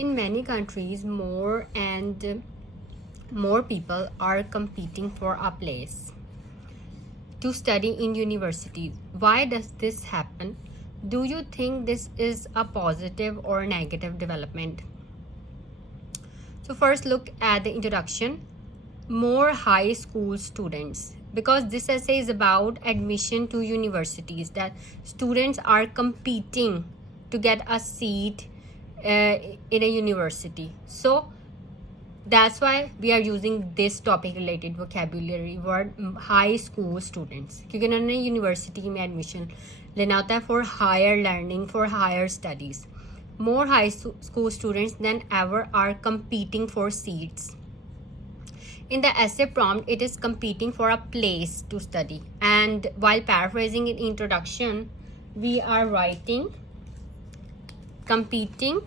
In many countries, more and more people are competing for a place to study in universities. Why does this happen? Do you think this is a positive or negative development? So first look at the introduction. More high school students, because this essay is about admission to universities, that students are competing to get a seat in a university. So that's why we are using this topic related vocabulary word, high school students, क्योंकि उन्होंने university में admission लेना होता है for higher learning, for higher studies. More high school students than ever are competing for seats. In the essay prompt, it is competing for a place to study. And while paraphrasing in introduction, we are writing competing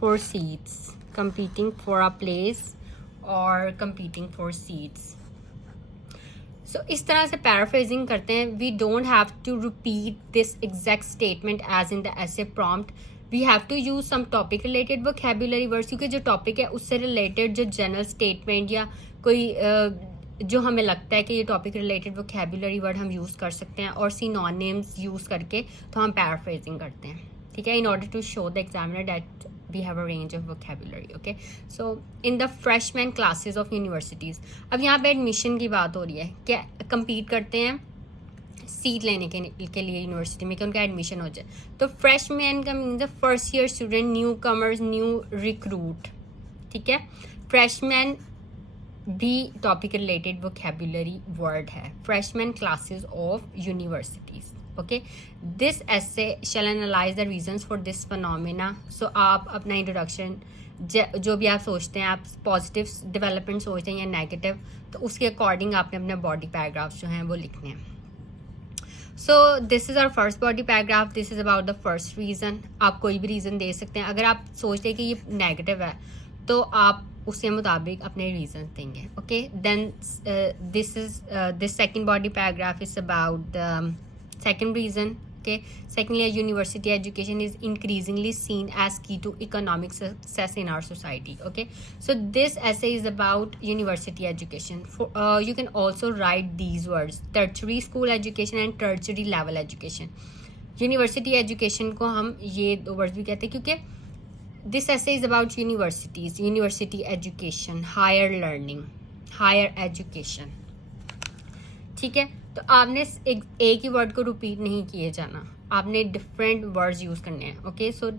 for seats, competing for a place or competing for seats. So इस तरह से paraphrasing करते हैं. We don't have to repeat this exact statement as in the essay prompt. We have to use some topic related vocabulary words, क्योंकि जो topic है उससे related जो general statement या कोई जो हमें लगता है कि ये topic related vocabulary word हम use कर सकते हैं और synonyms use करके तो हम paraphrasing करते हैं. ठीक है, in order to show the examiner that we have a range of vocabulary. Okay, so in the freshman classes of universities, अब यहाँ पे admission की बात हो रही है कि compete करते हैं सीट लेने के लिए यूनिवर्सिटी में कि उनका एडमिशन हो जाए. तो फ्रेशमैन का means first year student, newcomers, new recruit. ठीक है, फ्रेशमैन भी टॉपिक रिलेटेड वोकैबुलरी वर्ड है. Freshman classes of universities. Okay, this essay shall analyse the reasons for this phenomena. So आप अपना इंट्रोडक्शन जो भी आप सोचते हैं, आप पॉजिटिव डेवलपमेंट सोचते हैं या नेगेटिव, तो उसके अकॉर्डिंग आपने अपने बॉडी पैराग्राफ्स जो हैं वो लिखने हैं. So this is our first body paragraph. This is about the first reason. आप कोई भी रीज़न दे सकते हैं. अगर आप सोचते हैं कि ये नेगेटिव है तो आप उसके मुताबिक अपने रीजन देंगे. Okay, then this second body paragraph is about the second reason. Okay, secondly, university education is increasingly seen as key to economic success in our society. Okay, so this essay is about university education. You can also write these words: tertiary school education and tertiary level education. University education को हम ये दो words भी कहते हैं क्योंकि this essay is about universities, university education, higher learning, higher education. ठीक है, तो आपने एक ही वर्ड को रिपीट नहीं किए जाना, आपने डिफरेंट वर्ड्स यूज़ करने हैं. ओके, सो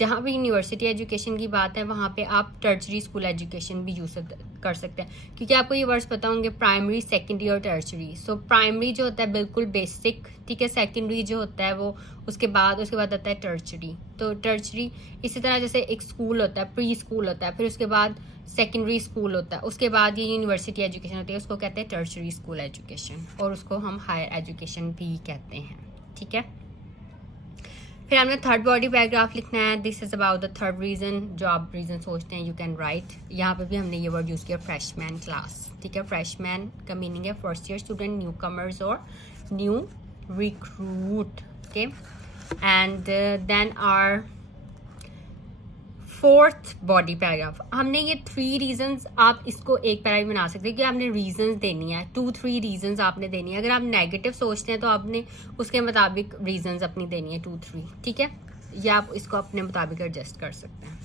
जहाँ भी यूनिवर्सिटी एजुकेशन की बात है वहाँ पे आप टर्चरी स्कूल एजुकेशन भी यूज़ कर सकते हैं, क्योंकि आपको ये वर्ड्स पता होंगे, प्राइमरी, सेकेंडरी और टर्चरी. सो प्राइमरी जो होता है बिल्कुल बेसिक, ठीक है. सेकेंडरी जो होता है वो उसके बाद आता है टर्चरी. तो टर्चरी इसी तरह जैसे एक स्कूल होता है, प्री स्कूल होता है, फिर उसके बाद सेकेंडरी स्कूल होता है, उसके बाद ये यूनिवर्सिटी एजुकेशन होती है, उसको कहते हैं टर्चरी स्कूल एजुकेशन, और उसको हम हायर एजुकेशन भी कहते हैं. ठीक है, फिर हमने थर्ड बॉडी पैराग्राफ लिखना है. This is about the third reason. जो आप रीज़न सोचते हैं यू कैन राइट. यहाँ पे भी हमने ये वर्ड यूज़ किया, फ्रेशमैन क्लास. ठीक है, फ्रेशमैन का मीनिंग है first year student, newcomers और new recruit. Okay, and then our fourth body paragraph. हमने ये 3 रीजंस, आप इसको एक पैराग्राफ बना सकते हैं कि आपने रीजंस देनी है, 2-3 रीजंस आपने देनी है. अगर आप नेगेटिव सोचते हैं तो आपने उसके मुताबिक रीजंस अपनी देनी है 2-3. ठीक है, या आप इसको अपने मुताबिक एडजस्ट कर सकते हैं.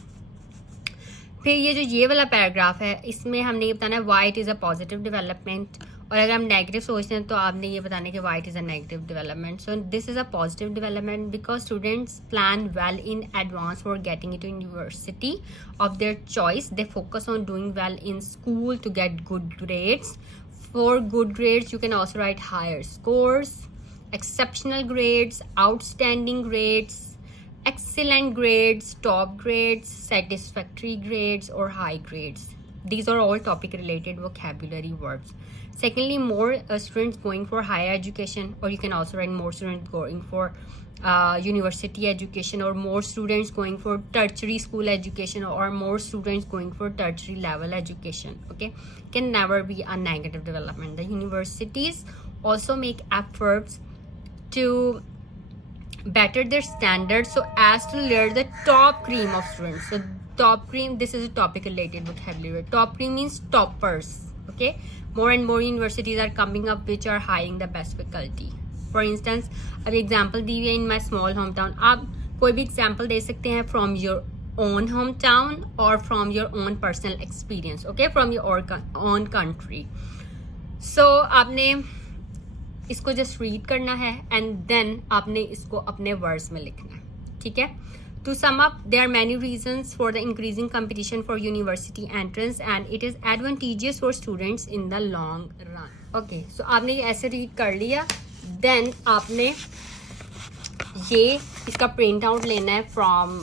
फिर ये वाला पैराग्राफ है, इसमें हमने ये बताना है Y it is a positive development, और अगर हम नेगेटिव सोचते हैं तो आपने ये बताना है कि why it is a negative development. So this is a positive development because students plan well in advance for getting it university of their choice. They focus on doing well in school to get good grades. For good grades you can also write higher scores, exceptional grades, outstanding grades, excellent grades, top grades, satisfactory grades or high grades. These are all topic related vocabulary words. Secondly, more students going for higher education, or you can also write more students going for university education, or more students going for tertiary school education, or more students going for tertiary level education. Okay, can never be a negative development. The universities also make efforts to better their standards so as to lure the top cream of students. So top cream, this is a topic related vocabulary. Top cream means toppers. Okay, more and more universities are coming up which are hiring the best faculty. For instance, अभी example दी हुई है in my small hometown. आप कोई भी example दे सकते हैं from your own hometown or from your own personal experience. Okay, from your own country. So आपने इसको जस्ट रीड करना है एंड देन आपने इसको अपने वर्ड्स में लिखना है. ठीक है. To sum up, there are many reasons for the increasing competition for university entrance and it is advantageous for students in the long run. Okay, so आपने ये ऐसे रीड कर लिया. देन आपने ये इसका प्रिंट आउट लेना है फ्रॉम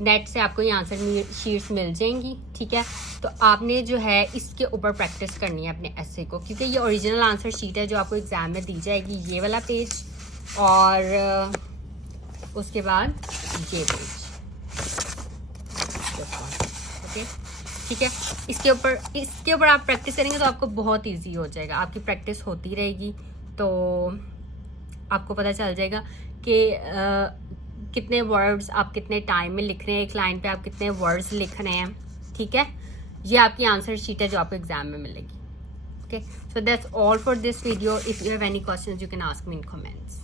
नेट से. आपको ये आंसर शीट्स मिल जाएंगी. ठीक है. तो आपने जो है इसके ऊपर प्रैक्टिस करनी है अपने ऐसे को, क्योंकि ये ओरिजिनल आंसर शीट है जो आपको एग्जाम में दी जाएगी. ये वाला पेज और उसके बाद ये पेज. ओके, ठीक है. इसके ऊपर आप प्रैक्टिस करेंगे तो आपको बहुत इजी हो जाएगा. आपकी प्रैक्टिस होती रहेगी तो आपको पता चल जाएगा कि कितने वर्ड्स आप कितने टाइम में लिख रहे हैं. एक लाइन पे आप कितने वर्ड्स लिख रहे हैं. ठीक है. ये आपकी आंसर शीट है जो आपको एग्जाम में मिलेगी. Okay, so that's all for this video. If you have any questions you can ask me in comments.